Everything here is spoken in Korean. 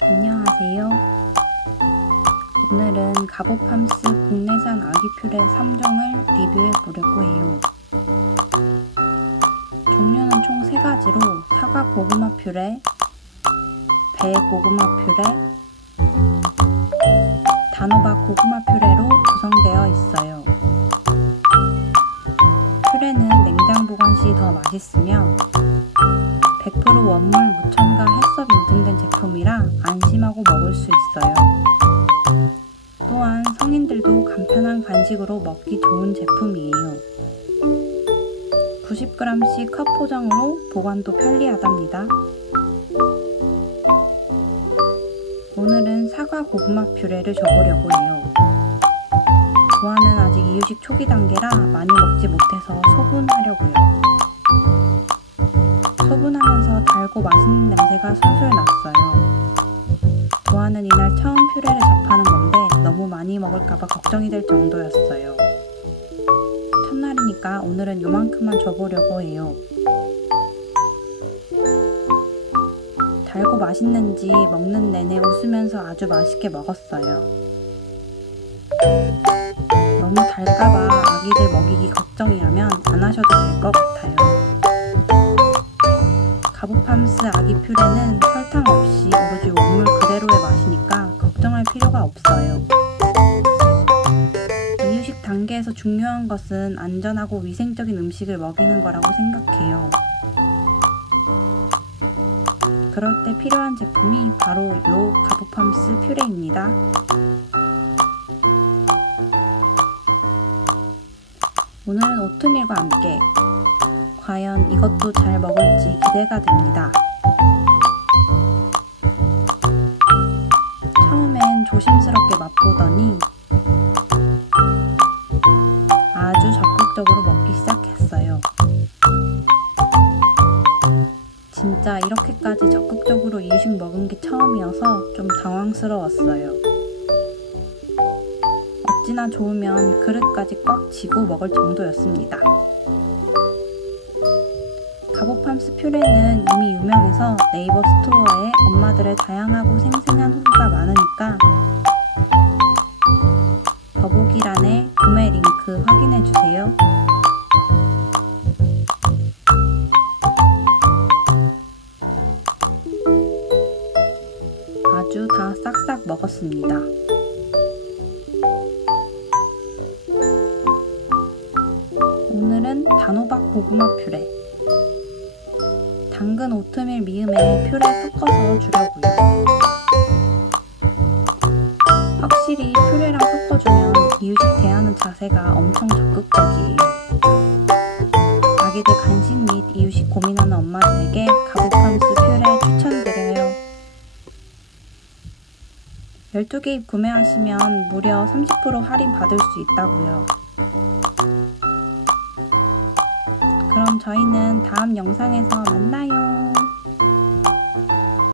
안녕하세요. 오늘은 가보팜스 국내산 아기퓨레 3종을 리뷰해 보려고 해요. 종류는 총 3가지로 사과 고구마 퓨레, 배 고구마 퓨레, 단호박 고구마 퓨레로 구성되어 있어요. 퓨레는 냉장 보관 시 더 맛있으며 100% 원물 무첨가 해썹 인증된 제품이라 안심하고 먹을 수 있어요. 또한 성인들도 간편한 간식으로 먹기 좋은 제품이에요. 90g씩 컵 포장으로 보관도 편리하답니다. 오늘은 사과 고구마 퓨레를 줘보려고 해요. 조화는 아직 이유식 초기 단계라 많이 먹지 못해서 소분하려고요. 소분하면서 달고 맛있는 냄새가 솔솔 났어요. 조아는 이날 처음 퓨레를 접하는 건데 너무 많이 먹을까봐 걱정이 될 정도였어요. 첫날이니까 오늘은 요만큼만 줘보려고 해요. 달고 맛있는지 먹는 내내 웃으면서 아주 맛있게 먹었어요. 너무 달까봐 아기들 먹이기 걱정이라면 안 하셔도 될 것 같아요. 가부팜스 아기 퓨레는 설탕 없이 오로지 원물 그대로의 맛이니까 걱정할 필요가 없어요. 이유식 단계에서 중요한 것은 안전하고 위생적인 음식을 먹이는 거라고 생각해요. 그럴 때 필요한 제품이 바로 요 가부팜스 퓨레입니다. 오늘은 오트밀과 함께 과연 이것도 잘 먹을지 기대가 됩니다. 처음엔 조심스럽게 맛보더니 아주 적극적으로 먹기 시작했어요. 진짜 이렇게까지 적극적으로 이유식 먹은 게 처음이어서 좀 당황스러웠어요. 어찌나 좋으면 그릇까지 꽉 쥐고 먹을 정도였습니다. 가보팜스 퓨레는 이미 유명해서 네이버 스토어에 엄마들의 다양하고 생생한 후기가 많으니까 더보기란에 구매 링크 확인해주세요. 아주 다 싹싹 먹었습니다. 오늘은 단호박 고구마 퓨레 당근 오트밀 미음에 퓨레 섞어서 주려고요. 확실히 퓨레랑 섞어주면 이유식 대하는 자세가 엄청 적극적이에요. 아기들 간식 및 이유식 고민하는 엄마들에게 가부팜스 퓨레 추천드려요. 12개입 구매하시면 무려 30% 할인 받을 수 있다고요. 저희는 다음 영상에서 만나요.